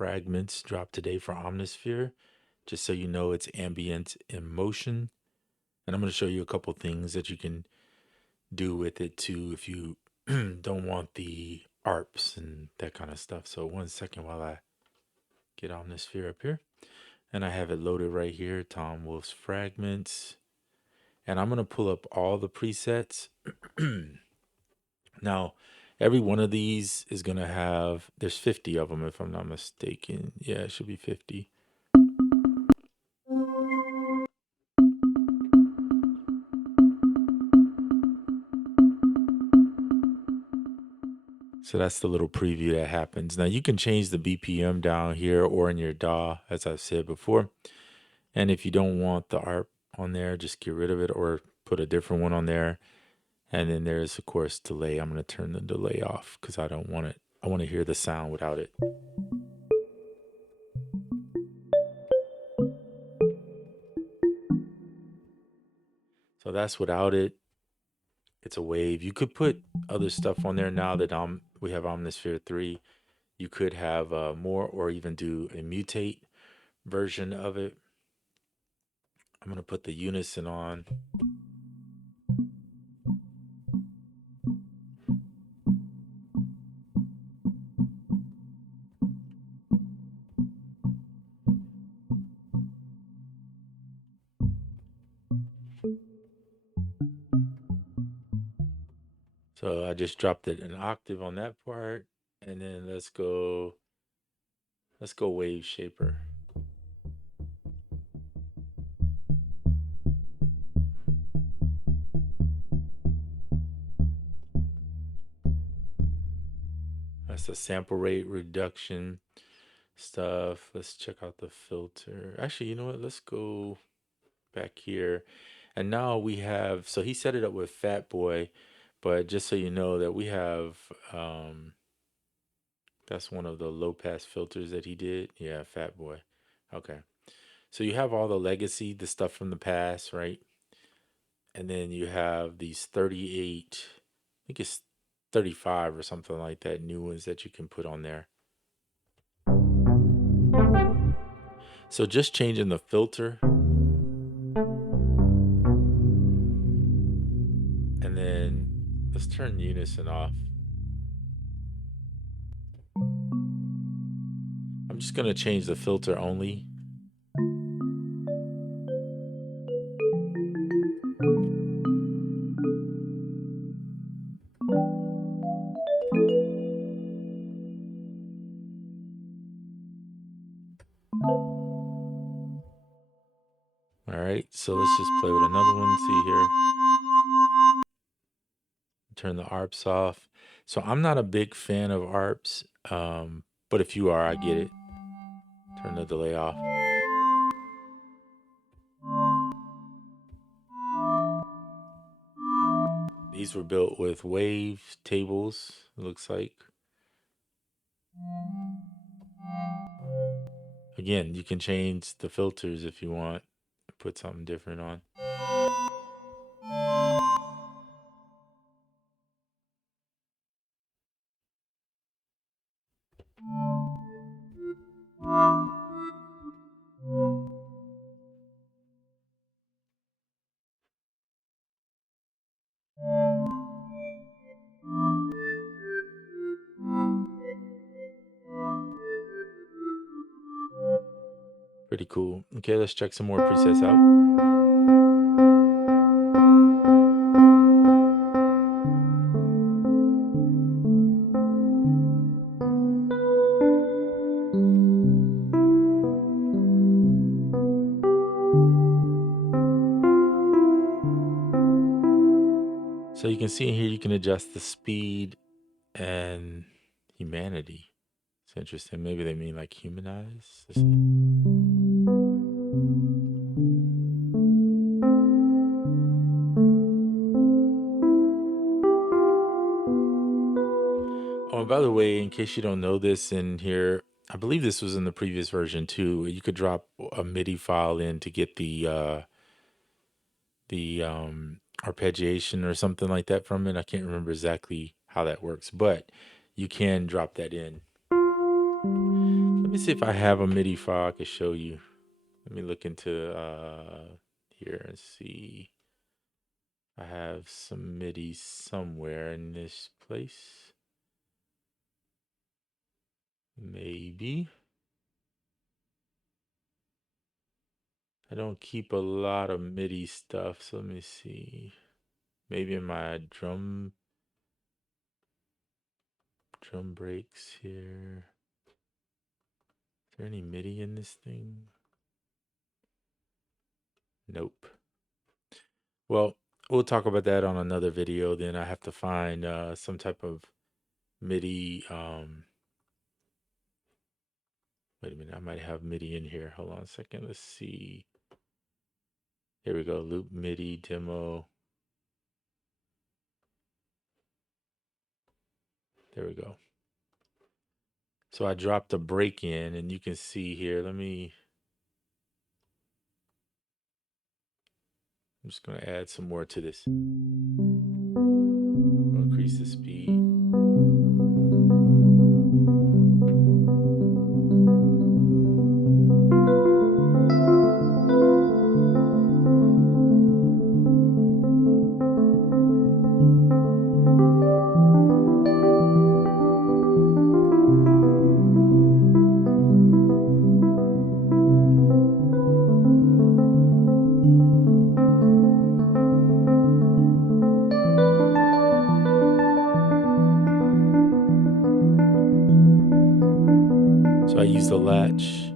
Fragments dropped today for Omnisphere. Just so you know, it's ambient in motion. And I'm going to show you a couple things that you can do with it too if you don't want the ARPs and that kind of stuff. So 1 second while I get Omnisphere up here. And I have it loaded right here, Tom Wolfe's Fragments. And I'm going to pull up all the presets. Now, every one of these is going to have, there's 50 of them if I'm not mistaken. Yeah, it should be 50. So that's the little preview that happens. Now you can change the BPM down here or in your DAW, as I've said before. And if you don't want the ARP on there, just get rid of it or put a different one on there. And then there's, of course, delay. I'm going to turn the delay off because I don't want it. I want to hear the sound without it. So that's without it. It's a wave. You could put other stuff on there now that we have Omnisphere 3. You could have more or even do a mutate version of it. I'm going to put the unison on. So I just dropped it an octave on that part. And then let's go wave shaper. That's the sample rate reduction stuff. Let's check out the filter. Actually, you know what? Let's go back here. And now we have, so he set it up with Fat Boy, but just so you know that we have, that's one of the low pass filters that he did. Yeah, Fat Boy. Okay. So you have all the legacy, the stuff from the past, right? And then you have these 38, I think it's 35 or something like that, new ones that you can put on there. So just changing the filter. And then let's turn unison off. I'm just going to change the filter only. All right, so let's just play with another one. See here. Turn the ARPs off. So I'm not a big fan of ARPs, but if you are, I get it. Turn the delay off. These were built with wave tables, it looks like. Again, you can change the filters if you want. Put something different on. Pretty cool. Okay, let's check some more presets out. So you can see in here, you can adjust the speed and humanity. It's interesting. Maybe they mean like humanize. Let's see. Oh, and by the way, in case you don't know this in here, I believe this was in the previous version too. You could drop a MIDI file in to get the arpeggiation or something like that from it. I can't remember exactly how that works, but you can drop that in. Let Let me see if I have a MIDI file I can show you. Let me look into here and see. I have some MIDI somewhere in this place. Maybe. I don't keep a lot of MIDI stuff, so let me see. Maybe in my drum breaks here. Is there any MIDI in this thing? Nope. Well, we'll talk about that on another video. Then I have to find some type of MIDI. Wait a minute, I might have MIDI in here. Hold on a second. Let's see. Here we go. Loop MIDI demo. There we go. So I dropped a break in, and you can see here. I'm just going to add some more to this. I'll increase the speed. So I use the latch.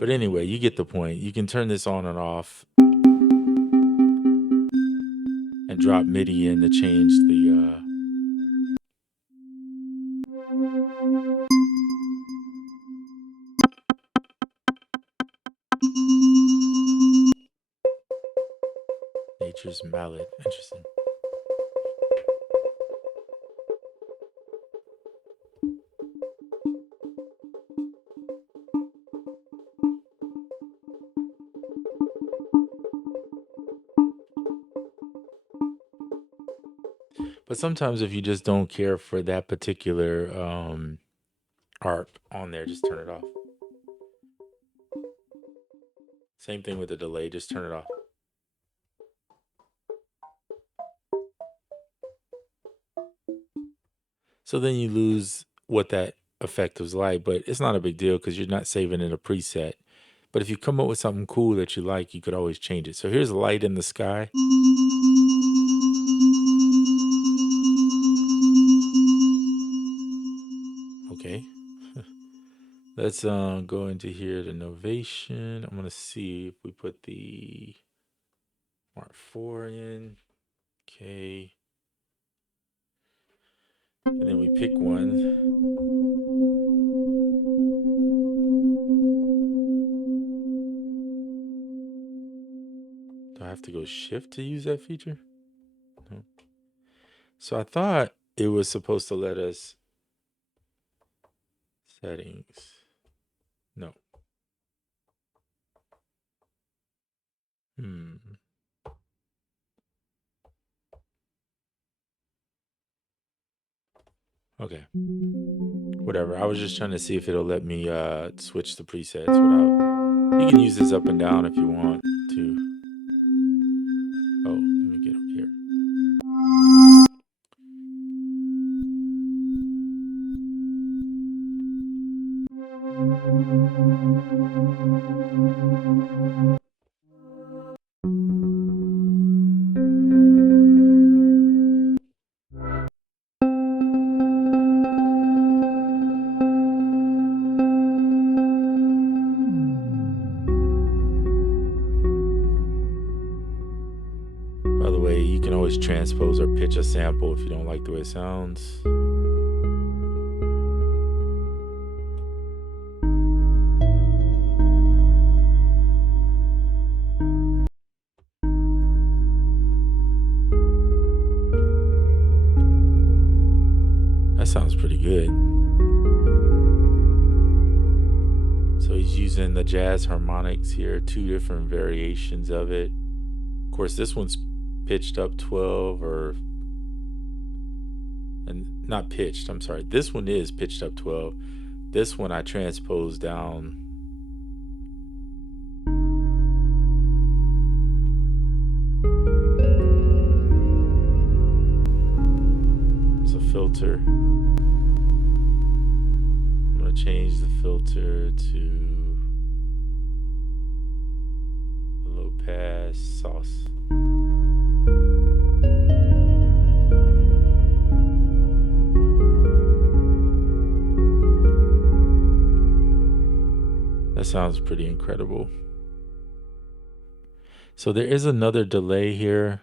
But anyway, you get the point. You can turn this on and off and drop MIDI in to change the Nature's Mallet. Interesting. But sometimes if you just don't care for that particular harp on there, just turn it off. Same thing with the delay, just turn it off. So then you lose what that effect was like, but it's not a big deal because you're not saving in a preset. But if you come up with something cool that you like, you could always change it. So here's light in the sky. Okay. Let's go into here to Novation. I'm gonna see if we put the Mark IV in. Okay. And then we pick one. Do I have to go shift to use that feature? No. So I thought it was supposed to let us settings. No. Okay. Whatever. I was just trying to see if it'll let me switch the presets without. You can use this up and down if you want to. Oh, let me get up here. By the way, you can always transpose or pitch a sample if you don't like the way it sounds. That sounds pretty good. So he's using the jazz harmonics here, 2 different variations of it. Of course, this one's pitched up 12, and not pitched, I'm sorry. This one is pitched up 12. This one I transpose down. It's a filter. I'm going to change the filter to a low pass sauce. That sounds pretty incredible. So there is another delay here.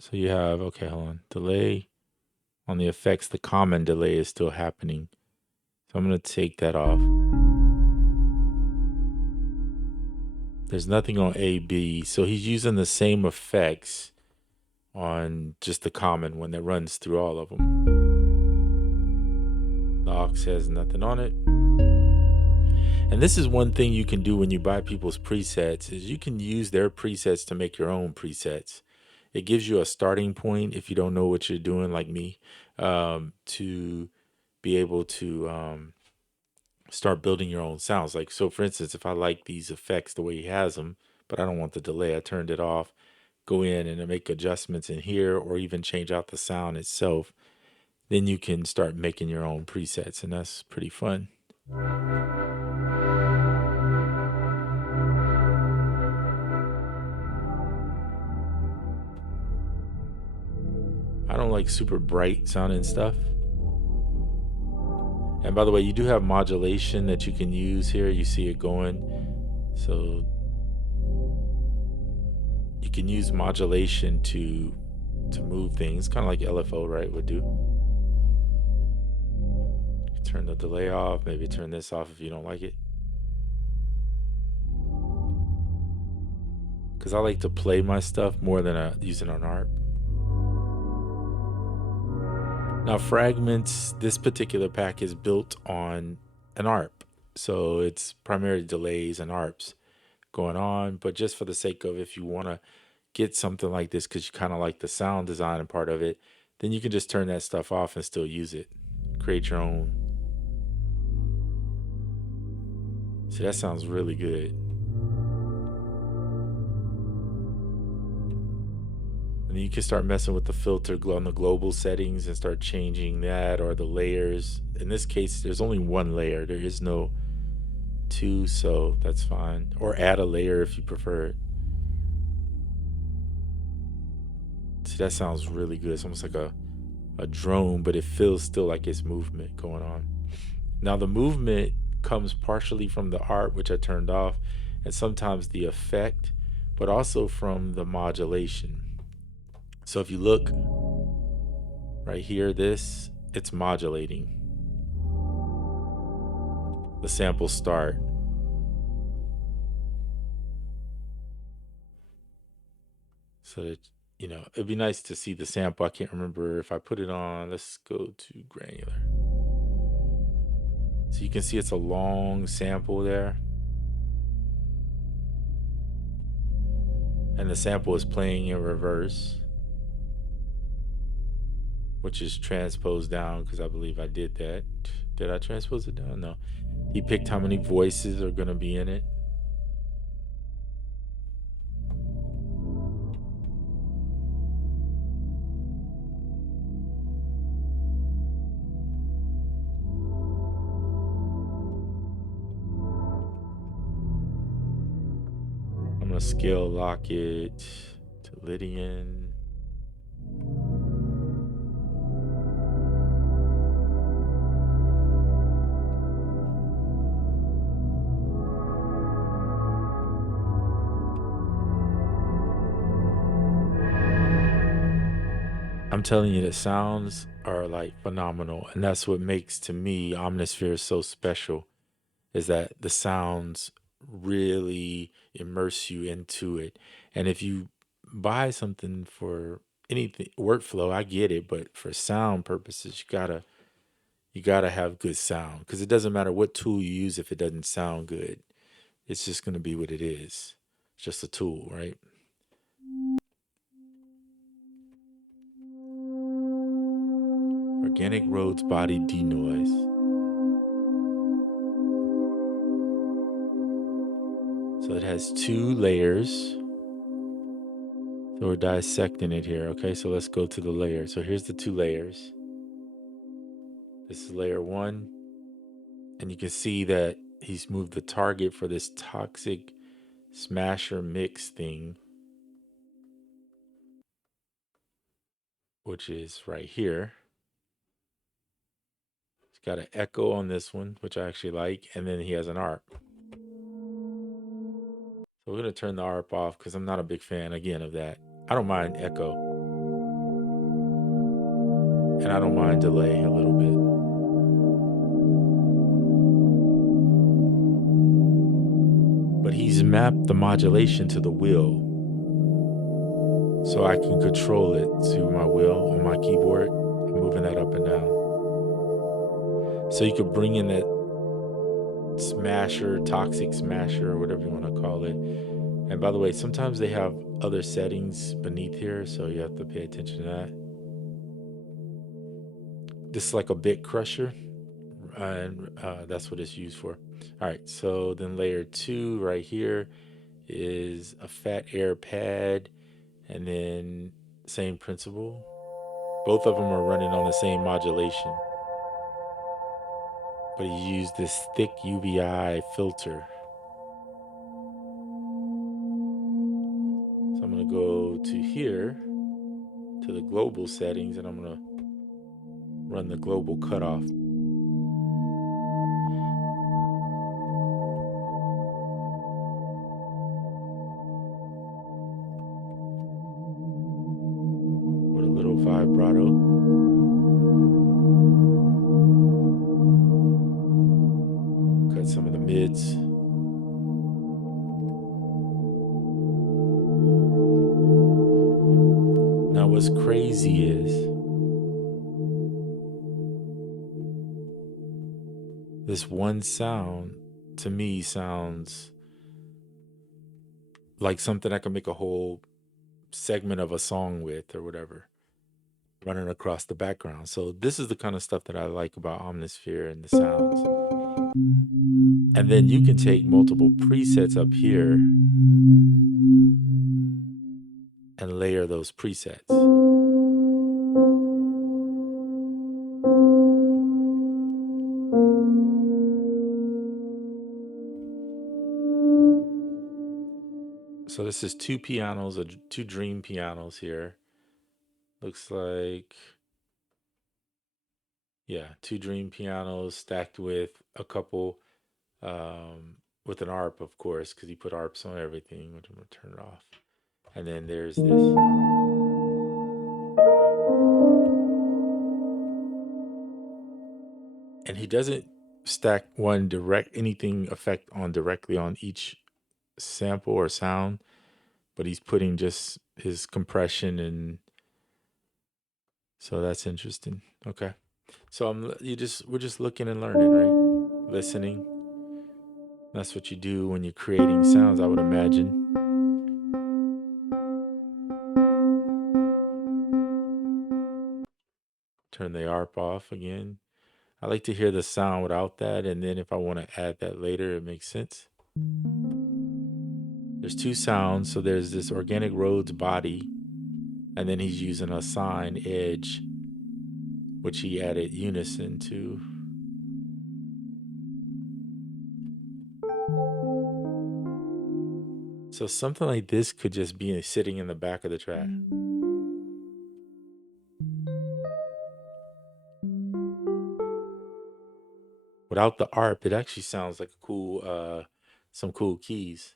So you have, okay, hold on. Delay on the effects. The common delay is still happening. So I'm going to take that off. There's nothing on A, B. So he's using the same effects on just the common one that runs through all of them. The aux has nothing on it. And this is one thing you can do when you buy people's presets is you can use their presets to make your own presets. It gives you a starting point if you don't know what you're doing, like me, to be able to start building your own sounds. Like, so for instance, if I like these effects the way he has them, but I don't want the delay, I turned it off, go in and make adjustments in here or even change out the sound itself. Then you can start making your own presets, and that's pretty fun. I don't like super bright sounding stuff. And by the way, you do have modulation that you can use here. You see it going. So you can use modulation to move things, kind of like LFO, right, would do. Turn the delay off, maybe turn this off if you don't like it. Because I like to play my stuff more than using an ARP. Now, Fragments, this particular pack is built on an ARP. So it's primarily delays and ARPs going on. But just for the sake of if you want to get something like this because you kind of like the sound design and part of it, then you can just turn that stuff off and still use it. Create your own. See, that sounds really good. And then you can start messing with the filter on the global settings and start changing that or the layers. In this case, there's only one layer. There is no two, so that's fine. Or add a layer if you prefer it. See, that sounds really good. It's almost like a drone, but it feels still like it's movement going on. Now, the movement comes partially from the art, which I turned off, and sometimes the effect, but also from the modulation. So if you look right here, it's modulating. The samples start. So that, it'd be nice to see the sample. I can't remember if I put it on. Let's go to granular. So you can see it's a long sample there. And the sample is playing in reverse, which is transposed down because I believe I did that. Did I transpose it down? No. He picked how many voices are going to be in it. I'm going to scale lock it to Lydian. I'm telling you, the sounds are like phenomenal. And that's what makes, to me, Omnisphere so special, is that the sounds really immerse you into it. And if you buy something for anything workflow, I get it, but for sound purposes, you gotta have good sound, because it doesn't matter what tool you use if it doesn't sound good. It's just gonna be what it is. It's just a tool, right? organic roads body denoise. So it has 2 layers. So we're dissecting it here. Okay, so let's go to the layer. So here's the 2 layers. This is layer 1. And you can see that he's moved the target for this toxic smasher mix thing, which is right here. He's got an echo on this one, which I actually like, and then he has an ARP. So we're going to turn the ARP off because I'm not a big fan, again, of that. I don't mind echo. And I don't mind delay a little bit. But he's mapped the modulation to the wheel. So I can control it to my wheel on my keyboard, moving that up and down. So you could bring in that smasher, toxic smasher, or whatever you want to call it. And by the way, sometimes they have other settings beneath here, so you have to pay attention to that. This is like a bit crusher, and that's what it's used for. All right, so then layer 2 right here is a fat air pad, and then same principle. Both of them are running on the same modulation, but he used this thick UVI filter. So I'm going to go to here, to the global settings, and I'm going to run the global cutoff. With a little vibrato. Cut some of the mids. Now what's crazy is this one sound, to me, sounds like something I can make a whole segment of a song with or whatever, running across the background. So this is the kind of stuff that I like about Omnisphere and the sounds. And then you can take multiple presets up here and layer those presets. So this is 2 pianos, 2 dream pianos here. Looks like, yeah, 2 dream pianos stacked with a couple, with an ARP, of course, because he put ARPs on everything. I'm going to turn it off. And then there's this. And he doesn't stack anything effect on directly on each sample or sound, but he's putting just his compression, and so that's interesting. Okay. So we're just looking and learning, right? Listening. That's what you do when you're creating sounds, I would imagine. Turn the ARP off again. I like to hear the sound without that, and then if I want to add that later, it makes sense. There's 2 sounds, so there's this organic roads body, and then he's using a sine edge, which he added unison to. So something like this could just be sitting in the back of the track. Without the ARP, it actually sounds like some cool keys.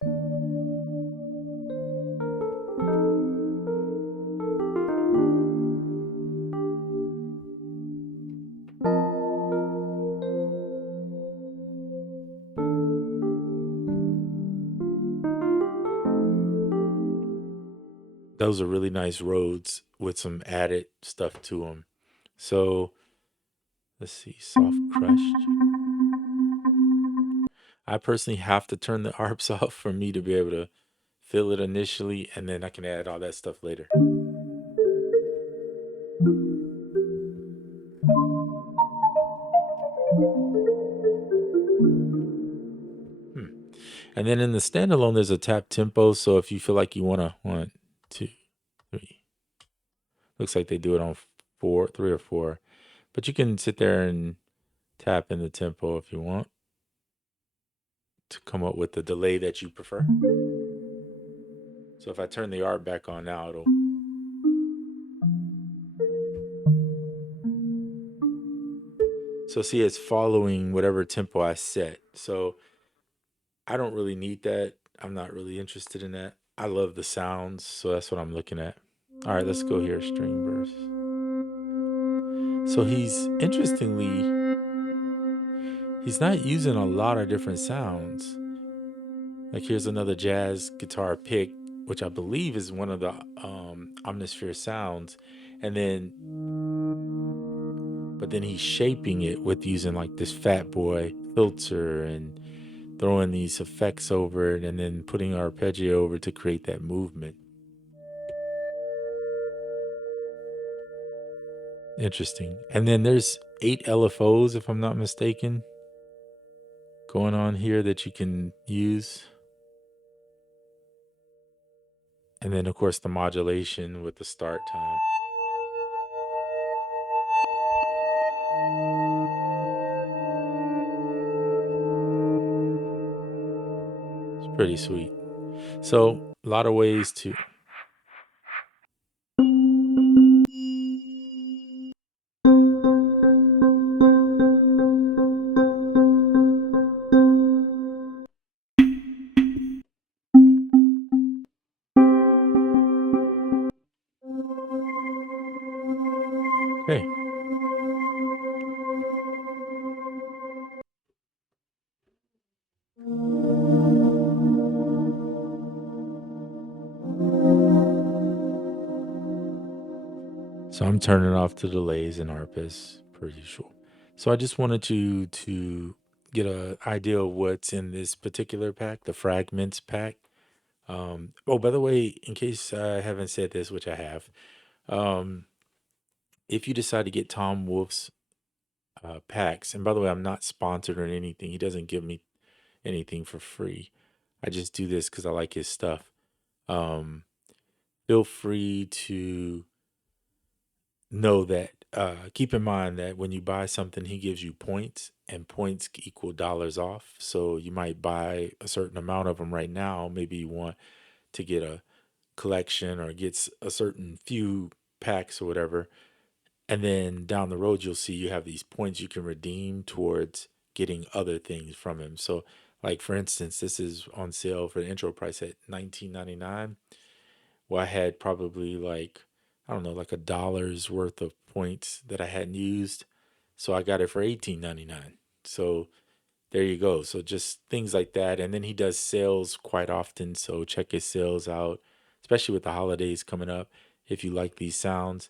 Those are really nice roads with some added stuff to them. So let's see, soft crushed. I personally have to turn the ARPs off for me to be able to feel it initially, and then I can add all that stuff later. Hmm. And then in the standalone, there's a tap tempo. So if you feel like you want to, 1, 2, 3, looks like they do it on 3 or 4. But you can sit there and tap in the tempo if you want to come up with the delay that you prefer. So if I turn the art back on now, it'll. So see, it's following whatever tempo I set. So I don't really need that. I'm not really interested in that. I love the sounds, so that's what I'm looking at. All right, let's go here, string verse. So he's not using a lot of different sounds. Like here's another jazz guitar pick, which I believe is one of the Omnisphere sounds. And then, but then he's shaping it with using like this Fat Boy filter and throwing these effects over it and then putting arpeggio over to create that movement. Interesting. And then there's 8 LFOs, if I'm not mistaken, going on here that you can use. And then, of course, the modulation with the start time. It's pretty sweet. So, a lot of ways to. Okay. So, I'm turning off the delays and arpes per usual. So, I just wanted you to get an idea of what's in this particular pack, the Fragments pack. Oh, by the way, in case I haven't said this, which I have, um, if you decide to get Tom Wolfe's packs, and by the way, I'm not sponsored or anything. He doesn't give me anything for free. I just do this because I like his stuff. Um, Feel free to know that. Keep in mind that when you buy something, he gives you points, and points equal dollars off. So you might buy a certain amount of them right now. Maybe you want to get a collection or gets a certain few packs or whatever. And then down the road, you'll see you have these points you can redeem towards getting other things from him. So, like for instance, this is on sale for the intro price at $19.99. Well, I had probably like, I don't know, like $1 worth of points that I hadn't used. So I got it for $18.99. So there you go. So just things like that. And then he does sales quite often. So check his sales out, especially with the holidays coming up if you like these sounds.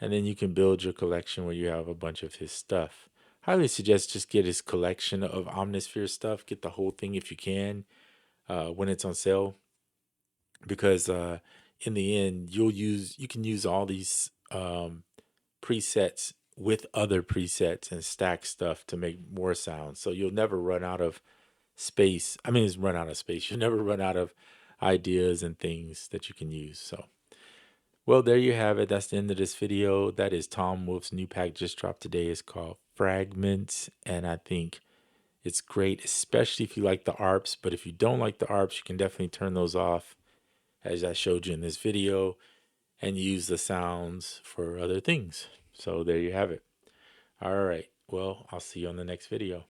And then you can build your collection where you have a bunch of his stuff. Highly suggest just get his collection of Omnisphere stuff. Get the whole thing if you can when it's on sale, because in the end you can use all these presets with other presets and stack stuff to make more sounds. So you'll never run out of space. I mean, it's run out of space. You'll never run out of ideas and things that you can use. So. Well, there you have it. That's the end of this video. That is Tom Wolfe's new pack just dropped today. It's called Fragments, and I think it's great, especially if you like the ARPs. But if you don't like the ARPs, you can definitely turn those off, as I showed you in this video, and use the sounds for other things. So there you have it. All right. Well, I'll see you on the next video.